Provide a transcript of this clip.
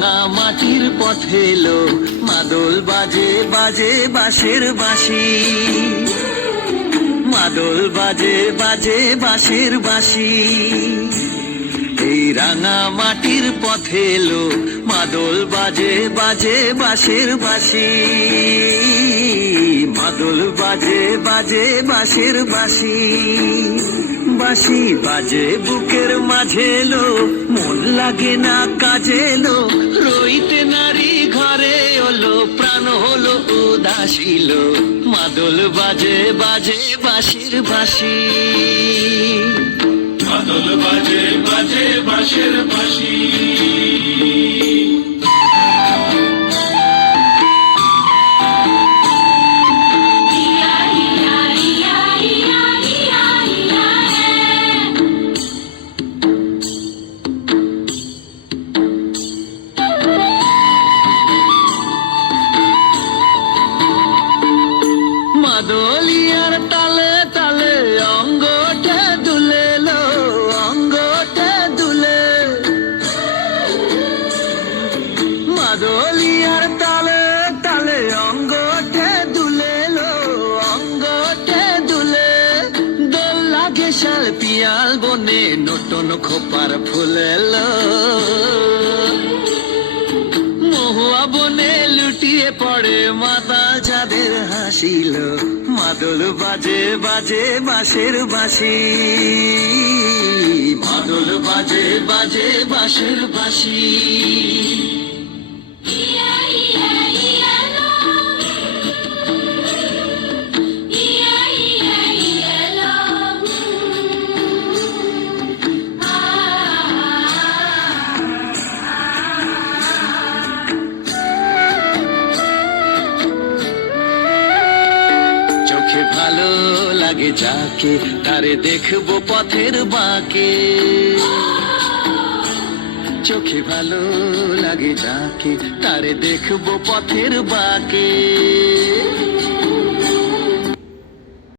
রাঙা মাটির পথে এলো মাদল বাজে বাজে বাঁশের বাঁশি, মাদল বাজে বাজে বাঁশের বাঁশি। এই রাঙা মাটির পথে এলো মাদল বাজে বাজে বাঁশের বাঁশি, মাদল বাজে বাজে বাঁশের বাঁশি। বাঁশি বাজে বুকের মাঝে এলো, মন লাগে না কাজে এলো, রইতে নারী ঘরে হলো, প্রাণ হলো উদাসীল, মাদল বাজে বাজে বাঁশির বাঁশি, মাদল বাজে বাজে বাঁশের বাঁশি। মাদলিয়ার তালে তালে অঙ্গটা দুলে লো, অঙ্গটা দুলে। মাদলিয়ার তালে তালে অঙ্গটা দুলে লো, অঙ্গটা দুলে। দোল লাগে শাল পিয়াল বনে, নতুন খোপার ফুলেলো, মহুয়া বনে লুটিয়ে পড়ে মাতাল চাঁদের হাসিল, মাদল বাজে বাজে বাঁশের বাঁশি, মাদল বাজে বাজে বাঁশের বাঁশি। চোখে ভালো লাগে যাকে, তারে দেখবো পথের বাঁকে। চোখে ভালো লাগে যাকে, তারে দেখবো পথের বাঁকে।